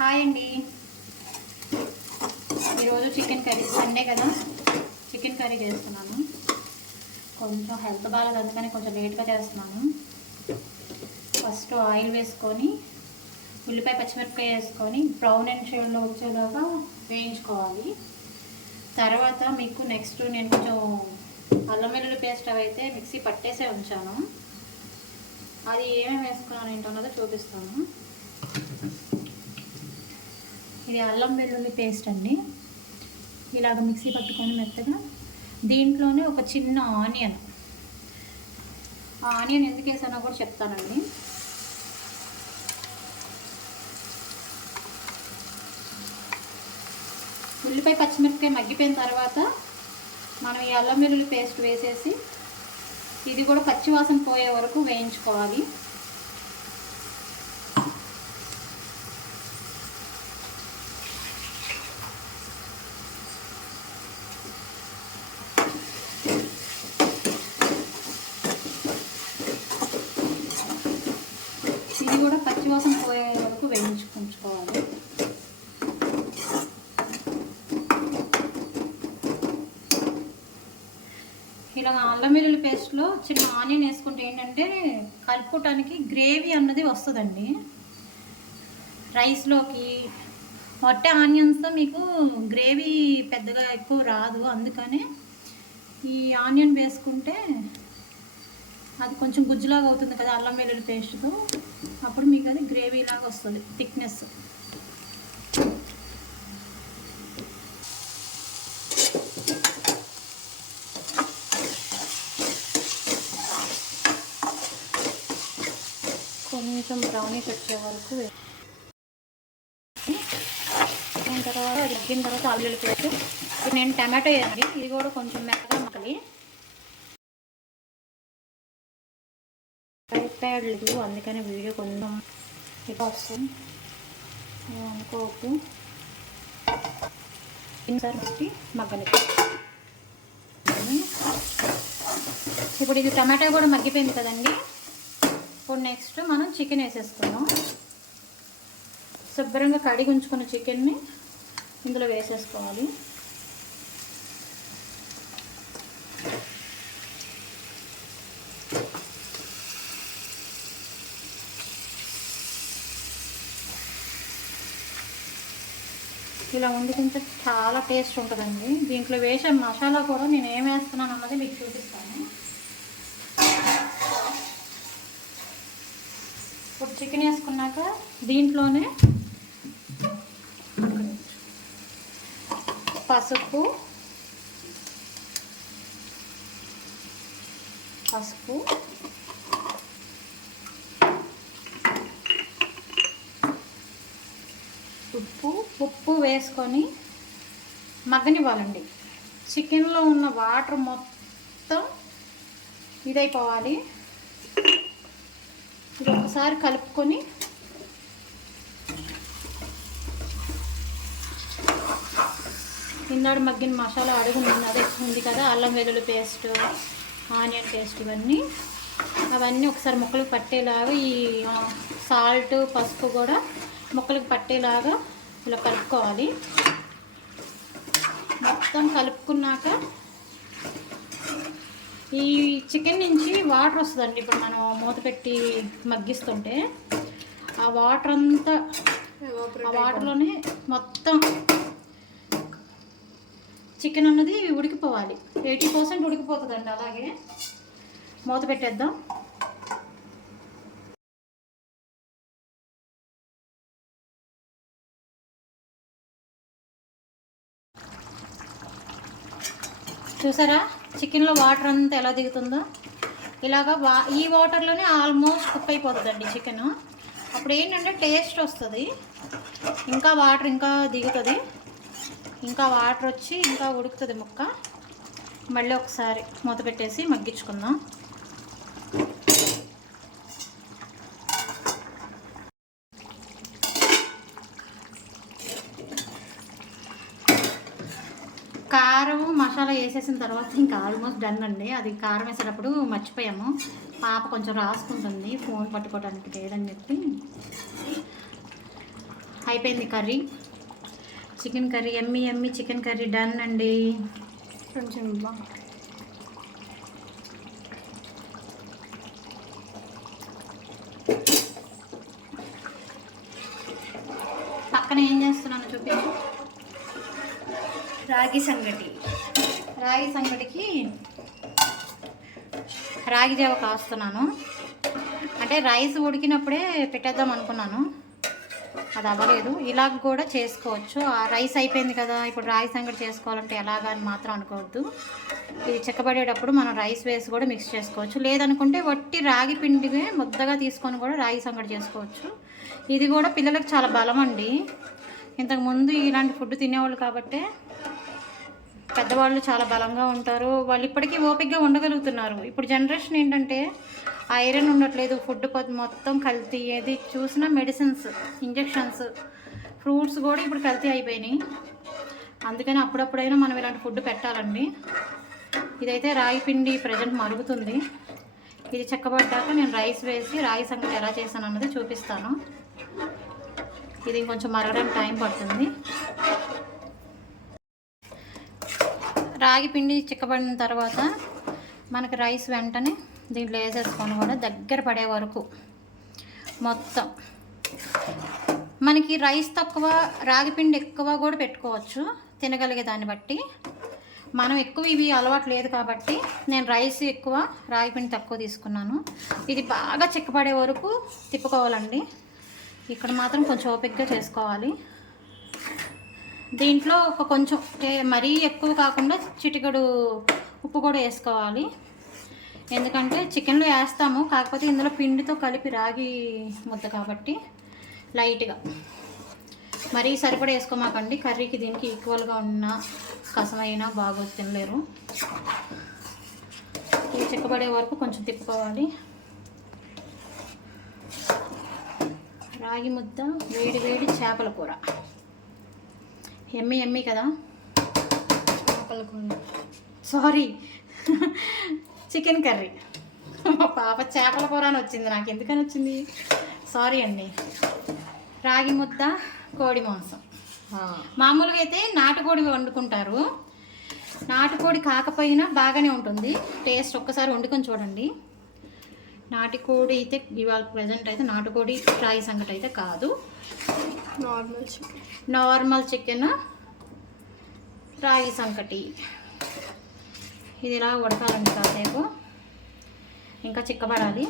Hi అండి. ఈరోజు chicken curry Sunday కదా. చికెన్ కర్రీ చేస్తున్నాను. కొంచెం హెల్త్ బాగాలేదు అందుకని కొంచెం లేట్గా చేస్తున్నాను. ఫస్ట్ ఆయిల్ వేసుకొని ఉల్లిపాయ పచ్చిమిరపకాయ వేసుకొని బ్రౌన్ అండ్ షేడ్లో వచ్చేలాగా వేయించుకోవాలి. తర్వాత మీకు నెక్స్ట్ నేను కొంచెం అల్లం వెల్లుల్లి పేస్ట్ అవి అయితే మిక్సీ పట్టేసే ఉంచాను. అది ఏమేమి వేసుకున్నాను ఏంటన్నదో చూపిస్తాను. ఇది అల్లం వెల్లుల్లి పేస్ట్ అండి. ఇలాగ మిక్సీ పట్టుకొని మెత్తగా దీంట్లోనే ఒక చిన్న ఆనియన్. ఆ ఆనియన్ ఎందుకు వేసానో కూడా చెప్తానండి. ఉల్లిపాయ పచ్చిమిరపకాయ మగ్గిపోయిన తర్వాత మనం ఈ అల్లం వెల్లుల్లి పేస్ట్ వేసేసి ఇది కూడా పచ్చివాసన పోయే వరకు వేయించుకోవాలి ఇది కూడా పచ్చివాసన పోయే వరకు వేయించుకుంచుకోవాలి ఇలా అల్లం వెల్లుల్లి పేస్ట్లో చిన్న ఆనియన్ వేసుకుంటే ఏంటంటే కలుపుకోవటానికి గ్రేవీ అన్నది వస్తుందండి. రైస్లోకి మొట్ట ఆనియన్స్తో మీకు గ్రేవీ పెద్దగా ఎక్కువ రాదు. అందుకనే ఈ ఆనియన్ వేసుకుంటే అది కొంచెం గుజ్జులాగా అవుతుంది కదా అల్లం వెల్లుల్లి పేస్ట్తో. అప్పుడు మీకు అది గ్రేవీ లాగా వస్తుంది థిక్నెస్. కొంచెం బ్రౌనీస్ వచ్చే వరకు దాని తర్వాత అది తగ్గిన తర్వాత అల్లుల్లి పేస్ట్. నేను టమాటో వేయాలి ఇది కూడా కొంచెం మెత్తగా మక్కలి ప్యాడ్ లేదు అందుకని వీడియో కొంచెం ఇట్లా వస్తుంది. ఏం అనుకోవద్దు సార్ మగ్గని ఇప్పుడు ఇది టమాటా కూడా మగ్గిపోయింది కదండి. ఇప్పుడు నెక్స్ట్ మనం చికెన్ వేసేసుకుందాం. శుభ్రంగా కడిగి ఉంచుకున్న చికెన్ని ఇందులో వేసేసుకోవాలి. ఇలా వండుకుంటే చాలా టేస్ట్ ఉంటుందండి. దీంట్లో వేసే మసాలా కూడా నేను ఏం వేస్తున్నాను అన్నది మీకు చూపిస్తాను. ఇప్పుడు చికెన్ వేసుకున్నాక దీంట్లోనే పసుపు పసుపు ఉప్పు ఉప్పు వేసుకొని మగ్గనివ్వాలండి. చికెన్లో ఉన్న వాటర్ మొత్తం ఇదైపోవాలి. ఇది ఒకసారి కలుపుకొని ఇందాడు మగ్గిన మసాలా అడుగు ఉంది అదే ఉంది కదా అల్లం వెల్లుల్లి పేస్ట్ ఆనియన్ పేస్ట్ ఇవన్నీ. అవన్నీ ఒకసారి ముక్కలకు పట్టేలాగా ఈ సాల్ట్ పసుపు కూడా ముక్కలకు పట్టేలాగా ఇలా కలుపుకోవాలి. మొత్తం కలుపుకున్నాక ఈ చికెన్ నుంచి వాటర్ వస్తుందండి. ఇప్పుడు మనం మూత పెట్టి మగ్గిస్తుంటే ఆ వాటర్ అంతా ఆ వాటర్లోనే మొత్తం చికెన్ అన్నది ఉడికిపోవాలి. Eighty percent ఉడికిపోతుందండి. అలాగే మూత పెట్టేద్దాం. చూసారా? చికెన్లో వాటర్ అంతా ఎలా దిగుతుందో? ఇలాగా వా ఈ వాటర్లోనే ఆల్మోస్ట్ కుక్ అయిపోతుందండి చికెన్. అప్పుడు ఏంటంటే టేస్ట్ వస్తుంది. ఇంకా వాటర్ ఇంకా దిగుతుంది. ఇంకా వాటర్ వచ్చి ఇంకా ఉడుకుతుంది ముక్క. మళ్ళీ ఒకసారి మూత పెట్టేసి మగ్గించుకుందాం కారం మసాలా వేసేసిన తర్వాత ఇంకా ఆల్మోస్ట్ డన్ అండి. అది కారం వేసేటప్పుడు మర్చిపోయాము. పాప కొంచెం రాసుకుంటుంది ఫోన్ పట్టుకోవడానికి లేదని చెప్పి. అయిపోయింది కర్రీ. చికెన్ కర్రీ ఎమ్మి ఎమ్మి చికెన్ కర్రీ డన్ అండి. కొంచెం బా పక్కన ఏం చేస్తున్నాను చూపించు. రాగి సంగటి. రాగి సంగటికి రాగి జావ కాస్తున్నాను. అంటే రైస్ ఉడికినప్పుడే పెట్టేద్దాం అనుకున్నాను. అది అవ్వలేదు. ఇలాగ కూడా చేసుకోవచ్చు. ఆ రైస్ అయిపోయింది కదా ఇప్పుడు రాగి సంగటి చేసుకోవాలంటే ఎలాగా అని మాత్రం అనుకోవద్దు. ఇది చెక్కబడేటప్పుడు మనం రైస్ వేసి కూడా మిక్స్ చేసుకోవచ్చు. లేదనుకుంటే వట్టి రాగి పిండిని ముద్దగా తీసుకొని కూడా రాగి సంగటి చేసుకోవచ్చు. ఇది కూడా పిల్లలకు చాలా బలం అండి. ఇంతకుముందు ఇలాంటి ఫుడ్ తినేవాళ్ళు కాబట్టే పెద్దవాళ్ళు చాలా బలంగా ఉంటారు. వాళ్ళు ఇప్పటికీ ఓపికగా ఉండగలుగుతున్నారు. ఇప్పుడు జనరేషన్ ఏంటంటే ఐరన్ ఉండట్లేదు. ఫుడ్ మొత్తం కల్తీ ఏది చూసినా మెడిసిన్స్ ఇంజెక్షన్స్ ఫ్రూట్స్ కూడా ఇప్పుడు కల్తీ అయిపోయినాయి. అందుకని అప్పుడప్పుడైనా మనం ఇలాంటి ఫుడ్ పెట్టాలండి. ఇదైతే రాగి పిండి ప్రజెంట్ మరుగుతుంది. ఇది చెక్కబడ్డాక నేను రైస్ వేసి రాగి సంగతి ఎలా చేశాను అన్నది చూపిస్తాను. ఇది కొంచెం మరగడానికి టైం పడుతుంది. రాగి పిండి చిక్కబడిన తర్వాత మనకి రైస్ వెంటనే దీంట్లో వేసేసుకొని కూడా దగ్గర పడే వరకు మొత్తం. మనకి రైస్ తక్కువ రాగి పిండి ఎక్కువ కూడా పెట్టుకోవచ్చు తినగలిగే దాన్ని బట్టి. మనం ఎక్కువ ఇవి అలవాటు లేదు కాబట్టి నేను రైస్ ఎక్కువ రాగి పిండి తక్కువ తీసుకున్నాను. ఇది బాగా చిక్కబడే వరకు తిప్పుకోవాలండి. ఇక్కడ మాత్రం కొంచెం ఓపిక్గా చేసుకోవాలి. దీంట్లో ఒక కొంచెం మరీ ఎక్కువ కాకుండా చిటికెడు ఉప్పు కూడా వేసుకోవాలి. ఎందుకంటే చికెన్లో వేస్తాము కాకపోతే ఇందులో పిండితో కలిపి రాగి ముద్ద కాబట్టి లైట్గా. మరీ సరిపడా వేసుకోమాకండి. కర్రీకి దీనికి ఈక్వల్గా ఉన్న కసమైనా బాగా తినలేరు. చిక్కబడే వరకు కొంచెం తిప్పుకోవాలి. రాగి ముద్ద వేడి వేడి చేపల కూర. ఎమ్మి ఎమ్మి కదా చేపల కూర సారీ చికెన్ కర్రీ మా పాప చేపల కూర అని వచ్చింది నాకు ఎందుకని వచ్చింది? సారీ అండి. రాగి ముద్ద కోడి మాంసం. మామూలుగా అయితే నాటుకోడి వండుకుంటారు. నాటుకోడి కాకపోయినా బాగానే ఉంటుంది. టేస్ట్ ఒక్కసారి వండుకొని చూడండి. నాటుకోడి అయితే ఇవాళ ప్రజెంట్ అయితే నాటుకోడి ఫ్రై సంగటి అయితే కాదు. నార్మల్ చికెన్ నార్మల్ చికెన్ రాగి సంకటి ఇది ఇలా ఉడకాలండి కాసేపు. ఇంకా చిక్కబడాలి.